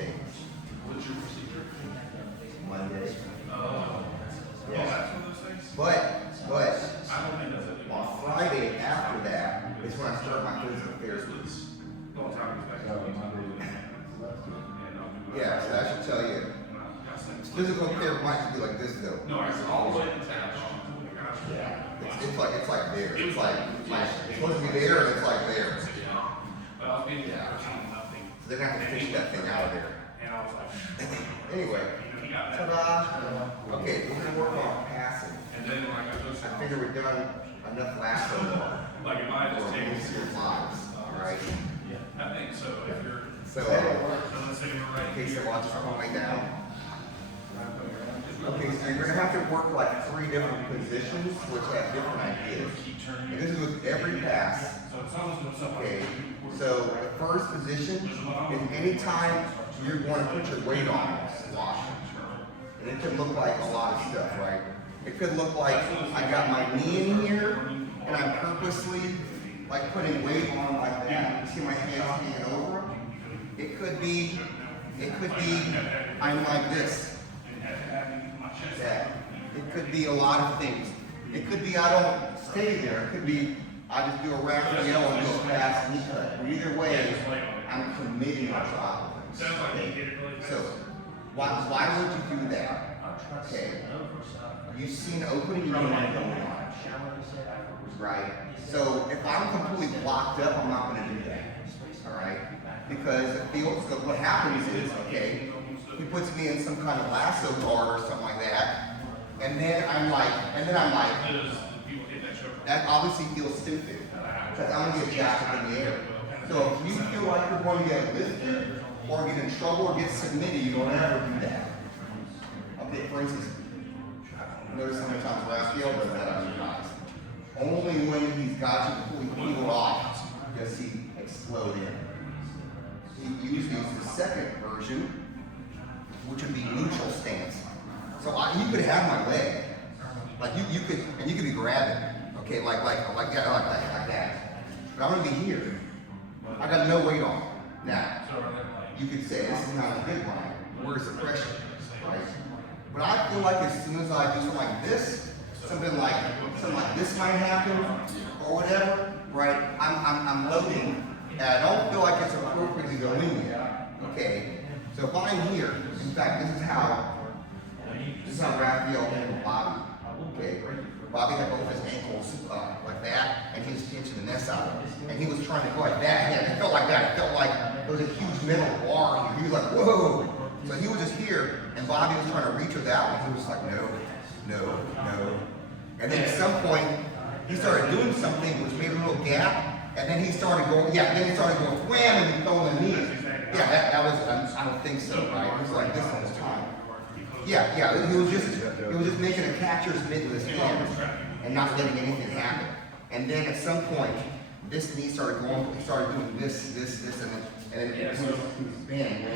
changed. What's your procedure? Monday. Oh, Yeah. that's one of those things? But I don't think that's it. on Friday after that is when I start my physical therapy. Don't tell me back. Yeah, so I should tell you. Physical therapy might be like this though. No, it's all the way attached. It's like there. It's like it's supposed to be there and it's like there. But I was being nothing. So they're gonna have to fish that thing out of there. And I was like, Anyway, he got that. ta-da! Okay, we're gonna work on passing. And then like I just I figure we've done enough lasso like if I for just take most of your lives. Alright. I think so. If you're So let's say you're right okay, so here. watch all the way down. Okay, so you're gonna have to work like 3 different positions which have different ideas. Keep turning. And this is with every pass. So if someone's doing something Okay, so the first position is anytime you're going to put your weight on squat. And it could look like a lot of stuff, right? It could look like I got my knee in here and I'm purposely like putting weight on like that. You see my hands hanging over them? It could be I'm like this. That. It could be a lot of things. It could be I don't stay there. It could be I just do a Raphael and go fast knee cut. But either way, I'm committing to try things. Okay? So why would you do that? Okay. You see an opening, you don't want to go on. Right? So if I'm completely blocked up, I'm not going to do that. Alright? Because it feels, so what happens is, okay, he puts me in some kind of lasso guard or something like that, and then I'm like, that obviously feels stupid, because I'm going to get jacked up in the air. So if you feel like you're going to get lifted, or get in trouble, or get submitted, you don't ever do that. Okay, for instance, notice how many times Raphael does that on you guys. Only when he's got you completely peeled off does he explode in. He usually uses the second version, which would be neutral stance. So you could have my leg, like you could be grabbing, okay, like that. But I'm gonna be here. I got no weight on. Now, you could say this is not a good one. Where's the pressure, right? But I feel like as soon as I do something like this, something like this might happen, or whatever, right? I'm loading, and I don't feel like it's appropriate to go in yet. Okay, so if I'm here, in fact, this is how Raphael handled Bobby. Okay, Bobby had both his ankles like that, and he was pinching the mess out of him. And he was trying to go like that, and it felt like that. It felt like there was a huge metal bar here. He was like, whoa. So he was just here, and Bobby was trying to reach with that one. He was like, no. And then at some point, he started doing something which made a little gap, and then he started going, wham, and he fell on the knee. Yeah, that was, I don't think so, right? It was like this all the time. Yeah, he was just making a catcher's mitt with his hand and not letting anything happen. And then at some point, this knee started going, he started doing this, and then he was bang,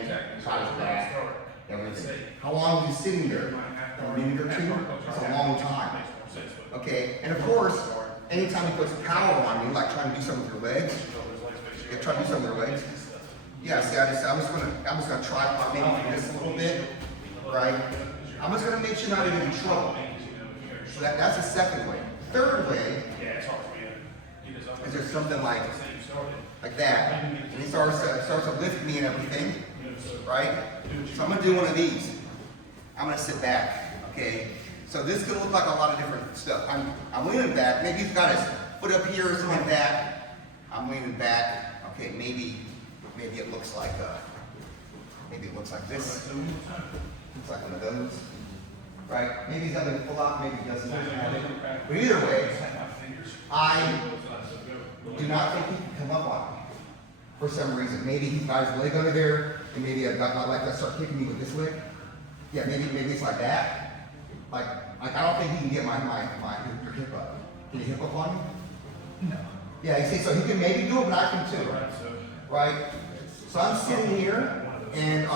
shot his back, everything. How long were you sitting there? A minute or two? That's a long time. Okay, and of course, anytime he puts power on me, like trying to do something with your legs, yeah, see, I'm just gonna try maybe this a little bit, right? I'm just gonna make sure not to get in trouble. So that's the second way. Third way is there's something like that, and he starts to lift me and everything, right? So I'm gonna do one of these. I'm gonna sit back, okay? So this is gonna look like a lot of different stuff. I'm leaning back. Maybe he's got his foot up here or something like that. I'm leaning back. Okay, maybe it looks like this. Looks like one of those, right? Maybe he's having a pull out. Maybe he doesn't have it. But either way, I do not think he can come up on me for some reason. Maybe he's got his leg under there, and maybe I've got my leg. Let's start kicking me with this leg. Yeah, maybe it's like that. Like I don't think he can get your hip up. Can you hip up on me? No. Yeah, you see, so he can maybe do it, but I can too. Right? So I'm sitting here, and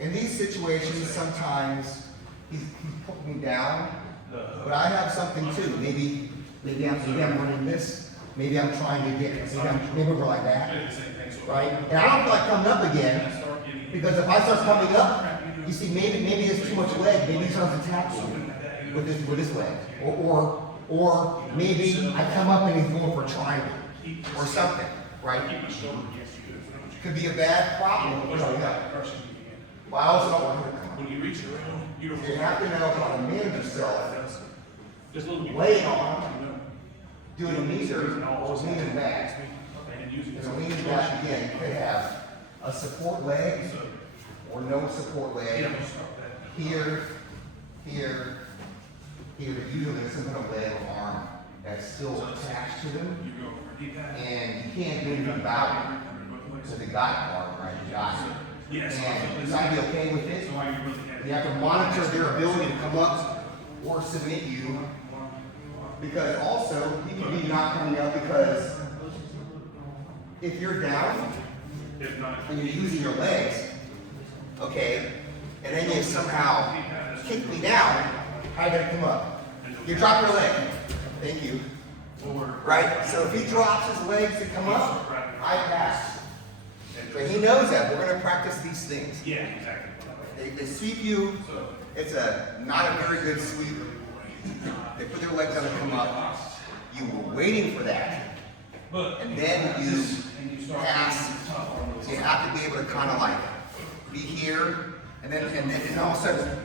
in these situations, sometimes he's putting me down, but I have something too. Maybe I'm running this maybe I'm trying to get, maybe we're like that, Maybe the same thing, so. right? And I don't feel like coming up again, Start getting. because if I start coming up, you see, maybe there's too much leg, maybe he's trying to tackle with this leg. Or maybe I come up and he's going for a triangle, or something, right? Could be a bad problem. But I also don't want him to come up. When you reach your own, you don't. You have to know how to manage yourself, Just a little bit. laying on, doing a meter, or leaning back. And using Because a leaning back, again, you could have a support leg, or no support leg, here, here, here, usually there's some kind of leg or arm that's still attached to them, You go over deep pass. and you can't do anything about it. So they got it, Mark, right? You got it. Yes. And you gotta be okay with it. So why you really have. You have to monitor their ability to come up or submit you, because also, he could be not coming up because if you're down If not. and you're using your legs, okay, and then you somehow kick me down, how are you gonna come up? You drop your leg. Thank you. Right? So if he drops his legs to come up, I pass. So he knows that. We're gonna practice these things. Yeah, exactly. They sweep you. It's not a very good sweep. They put their legs down to come up. You were waiting for that. But. And then you pass. So you have to be able to kind of like be here, and then all of a sudden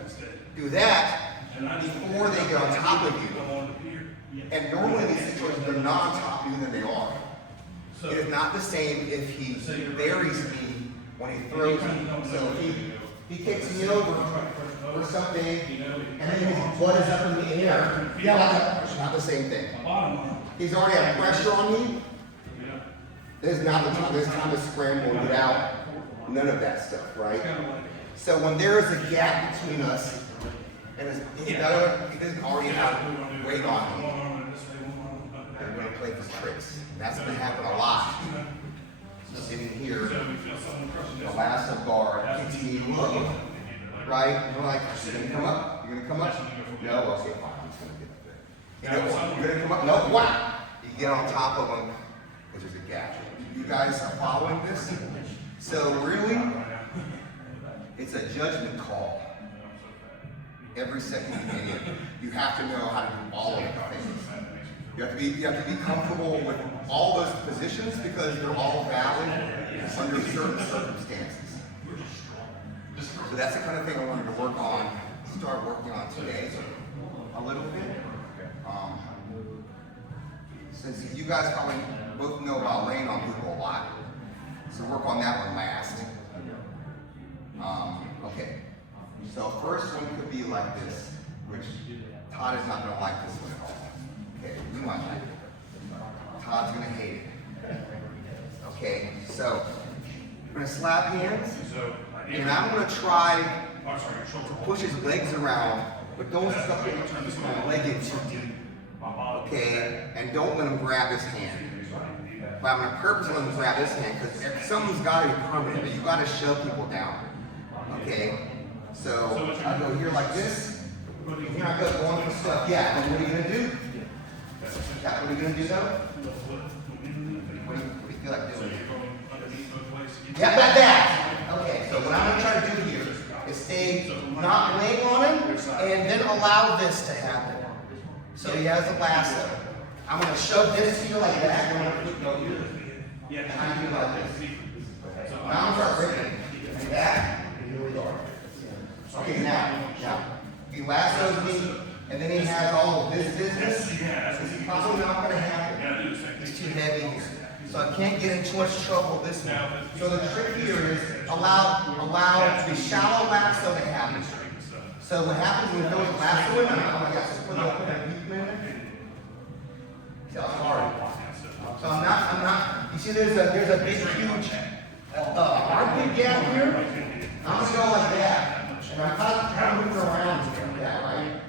do that before they get on top of you. And normally these situations they're not on top of you than they are. It is not the same if he buries me when he throws me. So if he kicks me over or something, and then his butt is up in the air, yeah, like not the same thing. He's already had pressure on me. There's not the time. There's time to scramble and get out. None of that stuff, right? So when there is a gap between us, and he doesn't already have weight on him, I'm going to play these tricks. And that's going to happen a lot. Sitting here, the last of guard kicks me low, right? And we're like, you're going to come up? You're going to come up? No? Okay, fine. I'm just going to get up there. You know, you're going to come up? No, what? You get on top of them, because there's a gap. You guys are following this? So really, it's a judgment call. Every second you get in, you have to know how to do all of the things. You have to be comfortable with all those positions because they're all valid under certain circumstances. So that's the kind of thing I wanted to start working on today a little bit. Since you guys probably both know about laying on people a lot, so work on that one last. Okay. So first one could be like this, which Todd is not going to like this one at all. Okay, you might like it. Todd's going to hate it. Okay, so I'm going to slap hands, and I'm going to try to push his legs around, but don't suck my leg in too deep. Okay, and don't let him grab his hand. But I'm going to purposely let him grab this hand because something's got to be permanent. You got to shove people down. Okay. So I go here like this, and here I go going for stuff. Yeah, and what are you gonna do? Yeah, what are you gonna do though? What do you feel like doing? Yeah, about that. Okay, so what I'm gonna try to do here is stay not laying on him, and then allow this to happen. So he has the lasso. I'm gonna shove this here like that, and I'm gonna put it over here. And I do like this. Now I'm gonna start breaking. Like that, and here we are. Okay, now, he lassos me, and then he has all of this business. This is probably not going to happen. He's too heavy here. So I can't get in too much trouble this one. So the trick here is allow the shallow lasso to happen. So what happens when you throw the lasso in, oh my gosh, just put that deep in there. See how hard. So I'm not, you see there's a big, huge armpit gap here. I'm going to go like that. And I'm kind of moving around here, yeah, right?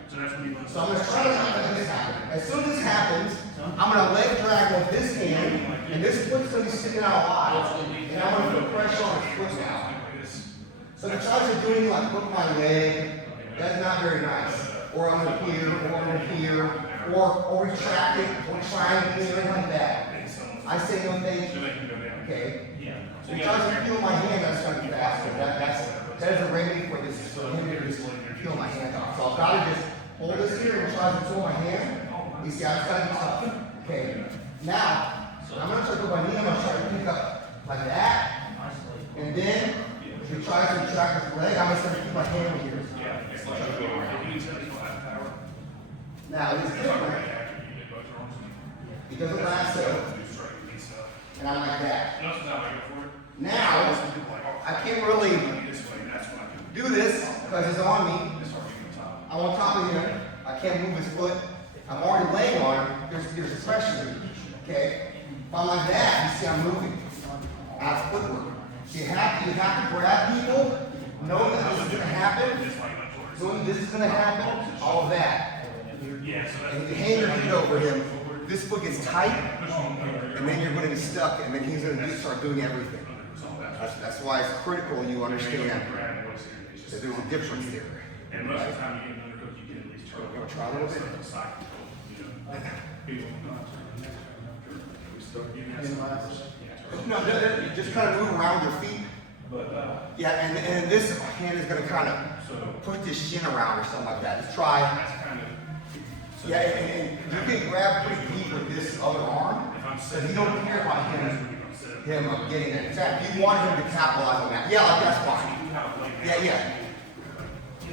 So I'm going to try to not let this happen. As soon as this happens, I'm going to leg drag with this hand, and this foot's going to be sticking out a lot. And I'm going to put pressure on his foot now. So the tries to do anything like hook my leg, that's not very nice. Or I'm going to here, or I'm going to here, or retract it, or try and do anything like that. Okay? Yeah. So If you he tries to feel my hand, that's gonna be faster. That is a remedy for this, for him to just feel my hand off. So I've gotta just hold this here and try to feel my hand. You see, I just gotta be tough. Okay. Now, I'm gonna try to put my knee, I'm gonna try to pick up like that. And then, if he tries to retract his leg, I'm just gonna keep my hand here. Yeah, it's like, if you tell me flat power, Now, it's different. after you did both arms, He doesn't lasso, do straight and stuff. and I'm like that. You know, sometimes I go for it. Now, I can't really This way, that's what I can do this because it's on me. This hard to get top. I'm on top of him. I can't move his foot. I'm already laying on him. There's pressure. Okay? If I'm like that, you see I'm moving. That's footwork. So you have to grab people, know that this is gonna happen, knowing this is gonna happen, all of that. Yeah, so And if you hang your feet over him, this foot gets tight, and then you're gonna be stuck, and then he's gonna start doing everything. That's why it's critical you understand that there's a difference there. And most of the time you get an underhook, you get at least two. You wanna try a little bit? No, just kind of move around your feet. Yeah, and this hand is gonna kind of put this shin around or something like that. Just try. Yeah, and you can grab pretty deep with this other arm, because you don't care about him getting it. In fact, you want him to capitalize on that. Yeah, like that's fine. Yeah.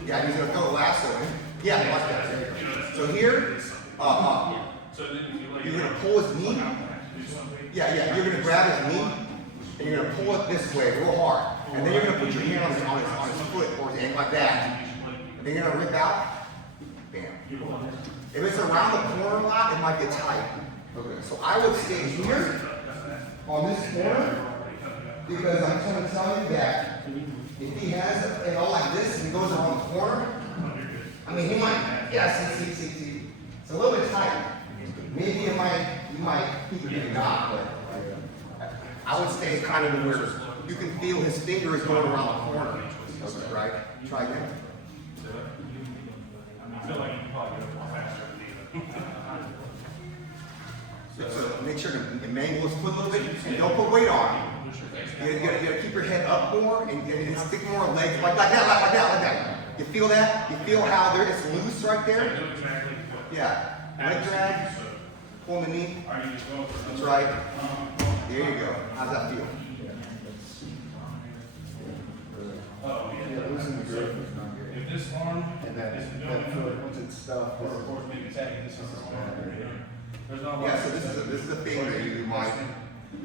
Yeah, he's gonna throw a lasso in. Yeah, like that. There you go. So here, you're gonna pull his knee. Yeah, you're gonna grab his knee, and you're gonna pull it this way real hard. And then you're gonna put your hand on his foot or his ankle like that. And then you're gonna rip out. Bam. If it's around the corner a lot, it might get tight. Okay. So I would stay here on this corner because I'm trying to tell you that if he has it all like this and he goes around the corner, I mean he might, yeah, see. It's a little bit tight. Maybe you might maybe not, but I would stay kind of where you can feel his fingers going around the corner. Okay, right? Try again. I feel like you can probably go faster than So make sure to mangle his foot a little bit and don't put weight on him. You gotta keep your head up more and stick more legs like that. You feel that? You feel how it's loose right there? Yeah. Leg drag, pull the knee. That's right. There you go. How's that feel? Oh, yeah. If this arm And that isn't doing foot, enough, once it's stuff, or of course maybe tagging this arm, there's not a lot. Yeah, so this is a thing that you might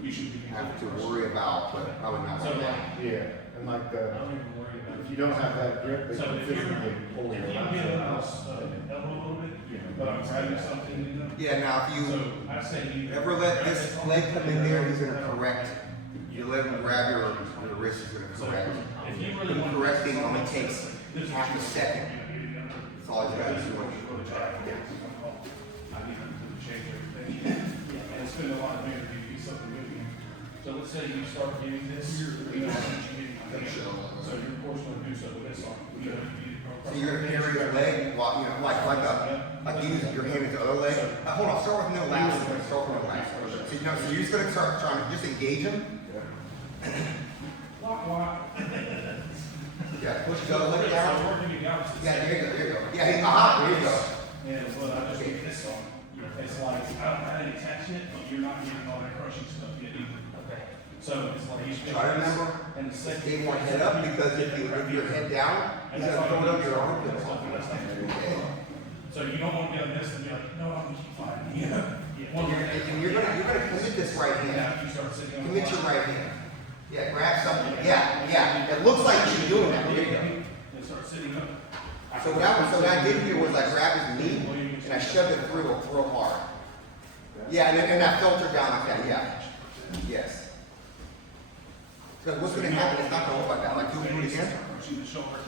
You should be. have to worry about, but probably not So right like, now. yeah, and like I don't even worry about if it. you don't have that grip, they So can if you're, physically pull if you you out. get a elbow a little bit, but I'm grabbing something, you know. Yeah, now if you So I say you. ever let this leg come in there, he's gonna correct. You let him grab your wrist, he's gonna correct. If you really want. Correcting only takes half a second. That's all you gotta do. I need them to change everything. And it's been a lot of bigger to do something with me. So let's say you start doing this, you know, so you're forced to do so with this arm. You know, So you're gonna carry your leg, while, you know, like you use your hand as the other leg. Hold on, start with no lasso. Start with no lasso. So you're just gonna start trying to just engage him. Walk. Yeah, push the other leg down. So we're gonna be opposites. Yeah, there you go. Yeah, there you go. And what I just did this on, it's like, I didn't attach it, but you're not getting all that crushing stuff yet either. Okay. So it's like you should. Try to remember, And the second. stay more head up because if your head down, he's gonna throw it up your armpit. So you don't want to get on this and be like, no, I'm gonna keep fighting. Yeah. And you're gonna commit this right hand. Yeah, you start sitting on. Commit your right hand. Yeah, grab something. Yeah. It looks like you should be doing that. There you go. And start sitting up. So what I did here was I grabbed his knee and I shoved it through real hard. Yeah, and that filtered down like that. Yeah. Yes. Because what's gonna happen? It's not gonna look like that. Like do it again. Pushing the shoulder.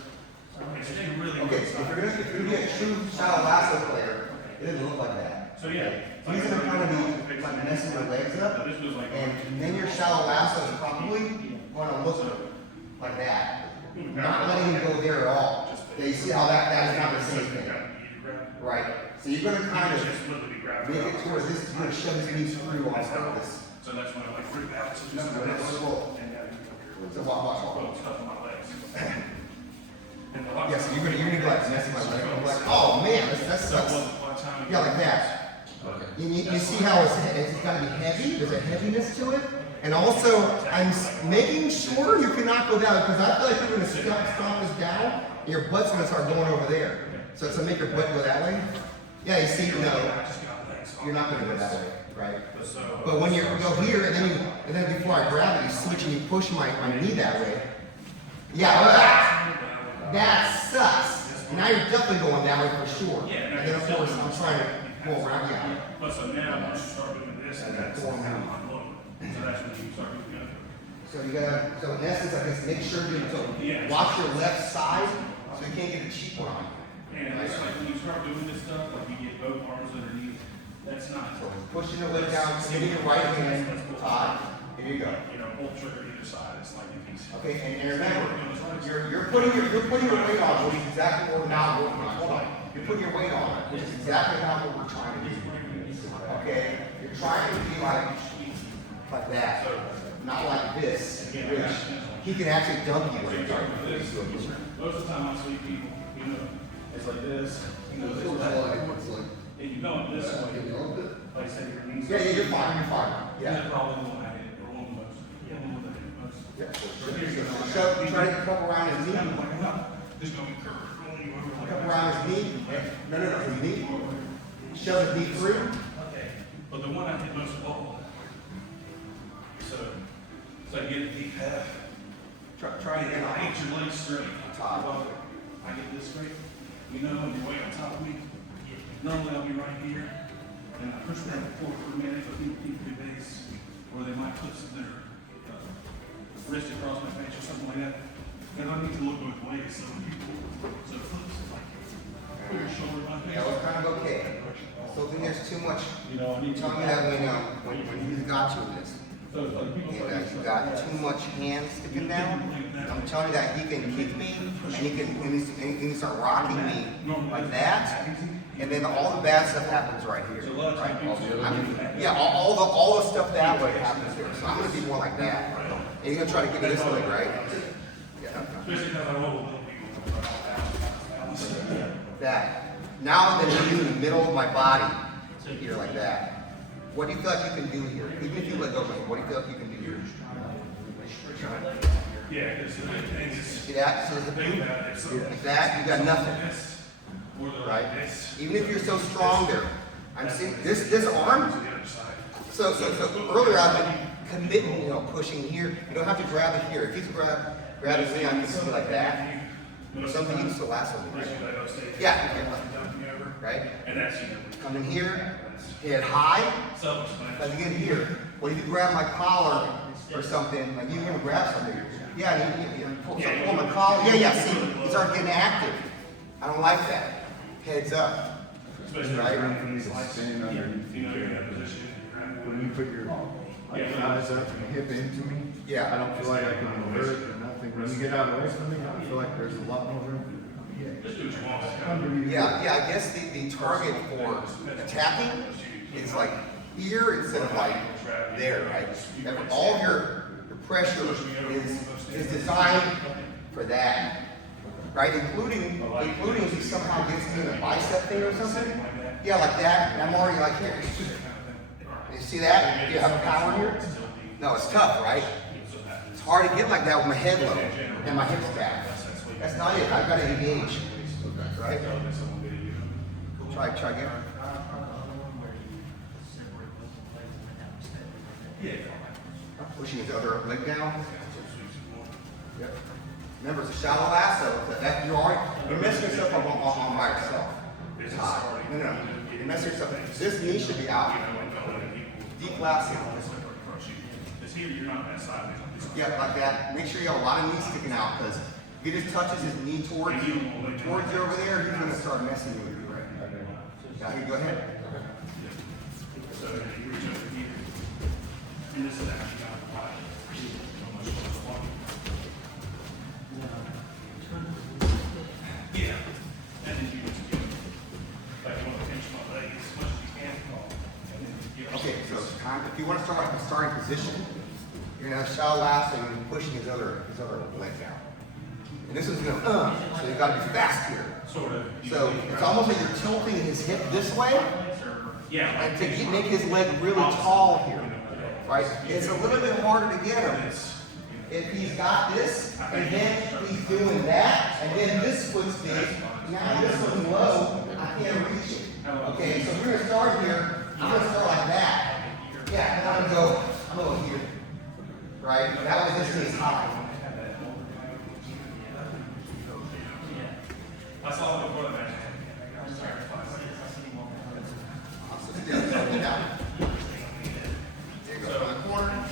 Stay really. Okay, so if you're gonna be a true shallow lasso player, it doesn't look like that. So yeah. He's gonna kind of be like messing your legs up, This was like. and then your shallow lasso is probably gonna look like that. Not letting him go there at all. You see how that is not the same thing. Right. So you're gonna kind of make it towards this, you're gonna shove his knees through on purpose. So that's when I like freak out, so No, just no, this, no, no. and So watch. put stuff on my legs. And a lot of Yeah, so you're times- gonna be like messing my leg. I'm like, oh man, that's So sucks. a lot of time- Yeah, like that. You see how it's gotta be heavy? There's a heaviness to it. And also, I'm making sure you cannot go down because I feel like you're gonna stomp this down and your butt's gonna start going over there. So to make your butt go that way. Yeah, you see, no, you're not gonna go that way, right? But when you go here and then before I grab it, you switch and you push my knee that way. Yeah, well, that sucks. Now you're definitely going that way for sure. And then of course I'm trying to go around. Yeah. But so now, once you start doing this, and that's how I'm looking. So that's when you start doing it. So you gotta, so in essence, I guess make sure you watch your left side so you can't get a cheap one on you. And it's like when you start doing this stuff, like you get both arms underneath, that's not. Pushing the leg down, hitting your right hand, Todd. Here you go. You know, pull trigger either side, it's like if he's. Okay, and remember, you're putting your weight on, which is exactly what we're not working on. Hold on. You're putting your weight on, which is exactly not what we're trying to do. Okay? You're trying to be like that, not like this, which he can actually dump you when he starts. Most of the time I see people, you know, it's like this, you know, this way. And you go this way, like say your knees. Yeah, you're fine, Yeah. That's probably the one I hit, or one of the most. Yeah, one of the most. Yeah. So you try to come around his knee. There's no curve, rolling you over like Come that. around his knee. No, his knee. Shove his knee through. Okay, but the one I hit most of all. So I get a deep half. Try to And I get get your legs straight. Top. I get this straight. You know, and your weight on top of me. Normally I'll be right here. And I push back and forth for a minute, but people do base. Or they might put their wrist across my face or something like that. And I need to look both ways. So it flips like put your shoulder on my face. Yeah, we're kind of okay. I still think there's too much. You know, I need to. Tell me that when he's got you in this. So it's like people And you got too much hands sticking down. I'm telling you that he can kick me and he can start rocking me like that. And then all the bad stuff happens right here. Right? Yeah, all the stuff that way happens here. So I'm gonna be more like that. And you're gonna try to get me this way, right? Yeah. Especially because I roll with little people. That. Now I'm gonna do in the middle of my body. Here like that. What do you feel like you can do here? Even if you let go of it, what do you feel like you can do here? Yeah, because the big thing is. See that? So there's a Think boot. about it. So Like that, you got nothing. this, or the Right? like this. Even if you're so strong there. I'm seeing this arm. To the other side. So earlier I've been committing, you know, pushing here. You don't have to grab it here. If you can grab his knee, I can see like that. Or something you can still last with me, right? Yeah. Right? And that's, you know, Come in here, hit high. self-explanatory. Like you get here. What if you grab my collar or something? Like you're gonna grab something. Yeah, you pull my collar. Yeah. See, you start getting active. I don't like that. Heads up. Especially Right? For me to stand underneath you know, you're in that position. when you put your thighs up and hip into me, Yeah. I don't feel like I can hurt or nothing. When you get out away from me, I feel like there's a lot more room. Just do what you want. Under you. Yeah, I guess the target for attacking is like here instead of like there, right? And all of your pressure is designed for that, right? Including if he somehow gets me in a bicep thing or something. Yeah, like that. And I'm already like here. You see that? Do you have power here? No, it's tough, right? It's hard to get like that with my head low and my hips back. That's not it. I've got to engage. Right? Try again. Pushing his other leg down. Yep. Remember, it's a shallow lasso. That you're messing yourself up on by yourself. No. You're messing yourself. This knee should be out. Deep lasso. It's here, you're not that side. Yeah, like that. Make sure you have a lot of knee sticking out because if he just touches his knee towards you over there, he's gonna start messing with you. Right? Yeah, here, go ahead. So you reach over here, and this is actually not wide. Yeah, and then you just get, like, you want to pinch my leg as much as you can, and then you get. Okay, so time. If you want to start the starting position, you're gonna have shallow lasso and you're pushing his other leg down. And this is gonna, so you gotta be fast here. Sort of. So it's almost like you're tilting his hip this way, Yeah. and to make his leg really tall here, right? It's a little bit harder to get him. If he's got this, and then he's doing that, and then this foot's big, now this one's low, I can't reach it. Okay, so we're gonna start here, I'm gonna start like that. Yeah, and I'm gonna go here. Right? That way this is high. I saw it before the match. So still, so down. There you go, from the corner.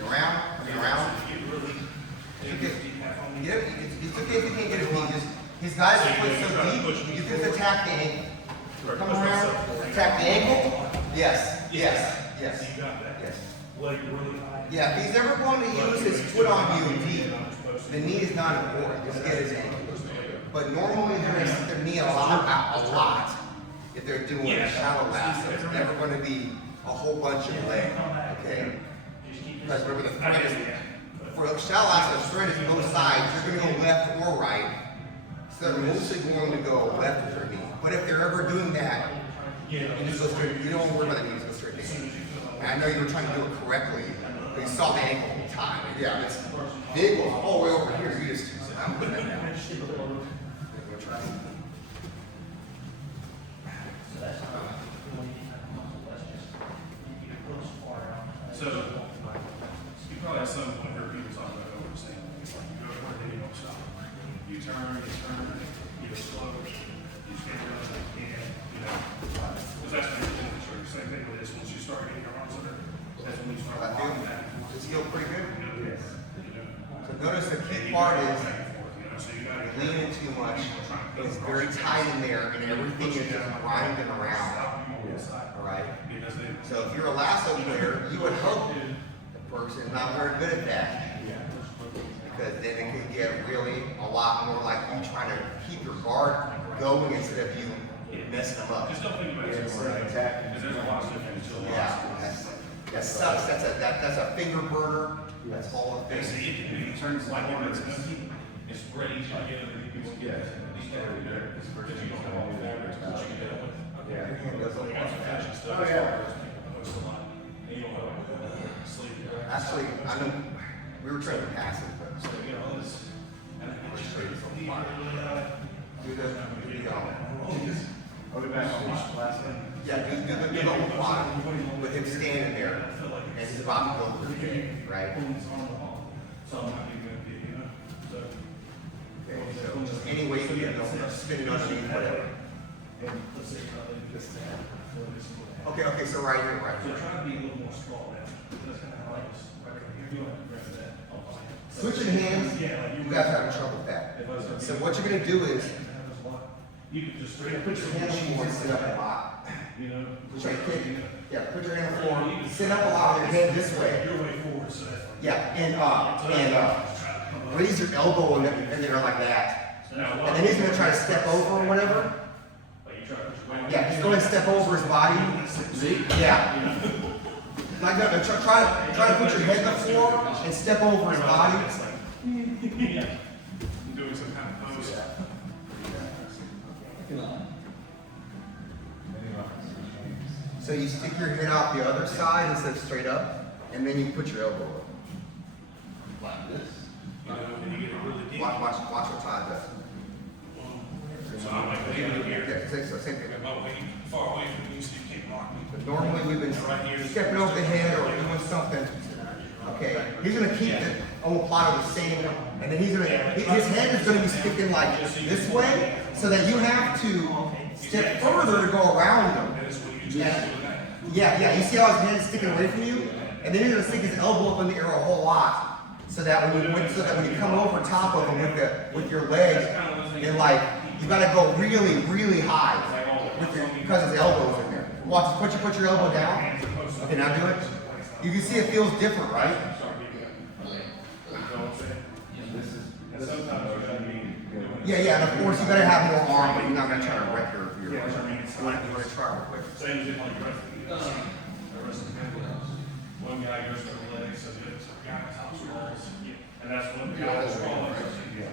Around. It's okay if you can't get his knee. Just his guys are put so deep, you can attack the ankle. Come around, attack the ankle. Yes. Yeah, if he's ever going to use his foot on you deep, the knee is not important. Just get his ankle. But normally they're going to set their knee a lot if they're doing a shallow lasso. It's never going to be a whole bunch of leg. Okay. Because remember the thread is, for a shallow lasso, the thread is both sides. You're going to go left or right. So they're mostly going to go left with their knee. But if they're ever doing that, you just go straight. You don't worry about the knees, go straight down. And I know you were trying to do it correctly, but you saw the ankle at the time. Yeah, it's the ankle's all the way over here. You just, I'm putting it down. We'll try. So, you probably at some point heard people talk about overseeing. You go to where they don't stop. You turn, you go slow, you stand up as you can, you know. Because that's when you're doing the same thing with this. Once you start getting your arms under, that's when you start walking that. Does it feel pretty good? Yes. So notice the key part is leaning too much. It's very tight in there, and everything is just grinding around. All right. So if you're a lasso player, you would hope the person is not very good at that, because then it can get really a lot more like you trying to keep your guard going instead of you messing them up. Just don't think about it. Because there's a lot of stuff you still Yeah, that sucks. That's a finger burner. That's all the things. It turns like it's it's pretty easy to get underneath people's guys. These guys are there. It's first thing you know, all the average, what you can do. Your hand goes like Once you that. finish stuff, Oh, yeah. it's a lot. And you don't know, sleep. Actually, I know we were trying to pass it, but So, you know, it's, and we're straight as a fire. Do the I'll be back on last time. yeah, do the whole quad with him standing there and he's about to go for the kick, right? So I'm not even gonna be, you know, so. Okay, so just any way you can go, spin it underneath, whatever. Okay, so right here, right So here. try to be a little more sprawled out. That's kind of how I was, right here. You don't have to grab that. Switching hands, Yeah, like you guys are having trouble with that. So what you're gonna do is, you could just you're gonna put your hand on the floor and sit up a lot. you know. Try to kick, yeah, put your hand on the floor, sit up a lot with your hand this way. Your way forward, so that's. Yeah, and raise your elbow in there like that. And then he's gonna try to step over or whatever. Yeah, he's going to step over his body. Yeah. Like that, try to put your head on the floor and step over his body. Yeah. Doing some kind of pose. So you stick your head out the other side instead of straight up, and then you put your elbow up. Like this. You know, and you get it really deep. Watch what Todd does. So I'm like, way under here. Yeah, same thing. I'm way far away from you, so you can't block me. But normally we've been stepping over the head or doing something. Okay, he's gonna keep the omoplata the same, and then his head is gonna be sticking like this way, so that you have to step further to go around him. Yeah, you see how his hand's sticking away from you? And then he's gonna stick his elbow up in the air a whole lot, so that when you come over top of him with your legs, and like, you gotta go really, really high because his elbow's in there. Watch, put your elbow down. Okay, now do it. You can see it feels different, right? Yeah, and of course you gotta have more arm, but you're not gonna try to wreck your You want to try real quick? Same as if like wrestling handles. One guy goes for the legs, so the other guy tops rolls. And that's one guy that's rolling.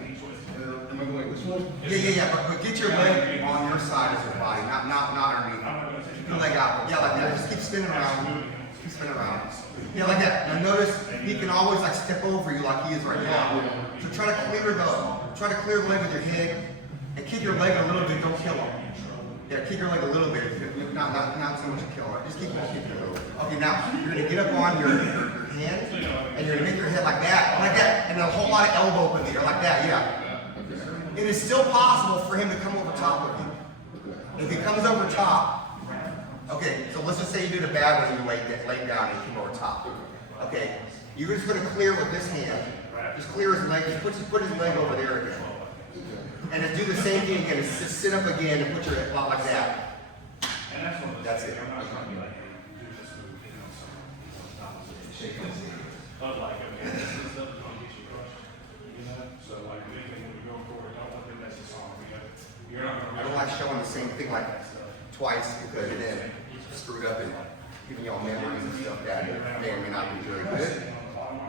Each way. Am I going this way? Yeah. But get your leg on your side of your body, not underneath. Keep your leg out. Yeah, like that. Just keep spinning around. Keep spinning around. Yeah, like that. Now notice he can always like step over you like he is right now. So try to clear the leg with your head and kick your leg a little bit. Don't kill him. Yeah, kick your leg a little bit. Not so much a kill. Just keep kicking a little bit. Okay, now you're gonna get up on your hand and you're gonna make your head like that, and a whole lot of elbow up in the air like that. Yeah. It is still possible for him to come over top of you. If he comes over top, okay, so let's just say you did a bad one and you laid down and he came over top. Okay, you're just going to clear with this hand. Just clear his leg, just put his leg over there again. And then do the same thing again, just sit up again and put your head like that. That's it. But like, I mean, this is stuff that's gonna get you crushed, you know? So like, anything when we go forward, don't let them mess us on. You're not I gonna. don't like showing the same thing like twice because it then screwed up and giving y'all memories and stuff that may or may not be very good.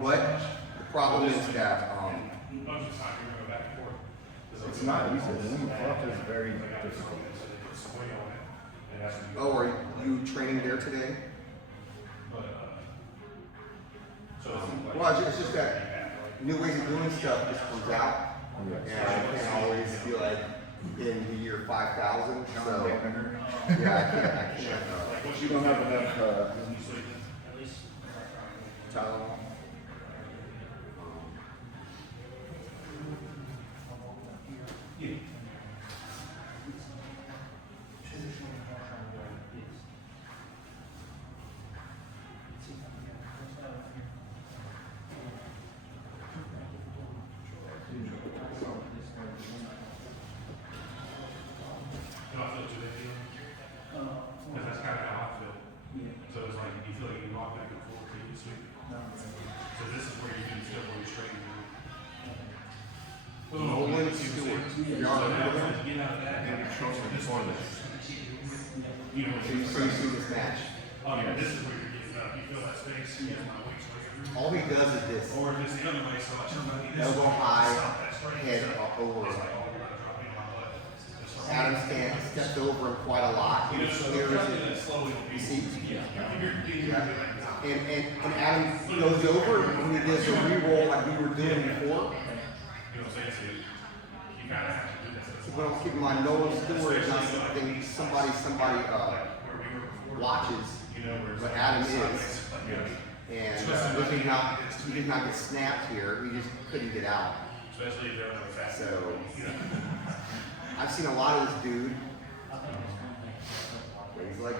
But the problem is that Most of the time, you're going back and forth. It's not easy. The woman fluff is very difficult. It's swing on it, and that's when you. oh, are you training there today? But, so Well, it's just that new ways of doing stuff just comes out, and I can't always feel like in the year 5000. So yeah, I can't. You don't have enough, Tylenol. yeah. Do I feel too big deal? Because that's kind of how I feel. So it's like, you feel like you walk back and forth till you sleep. So this is where you do stuff where you're straight. Nolan Stewart. So now, to get out of that, this one is, you know, So you see this match. oh yeah, this is where you're getting up. You feel that space, you get my weight's way through. All he does is this. Or if it's the other way, so I turn my knee this Elbow way, high, stop that straight, head so over. it's like, oh, we're gonna drop in my butt. Just like- Adam stepped over him quite a lot. You He know, so clears you're doing it. that slowly on You people. see? Yeah. And Adam goes over when he does the re-roll like we were doing before. You know what I'm saying? So you kind of have to do that. So When I was keeping my Nolan Stewart is not something somebody where we were before, watches, you know, where it's but like- Adam is. Yeah. And he did not get snapped here. He just couldn't get out. Especially if they're on the fast. So You know? I've seen a lot of this dude. But he's like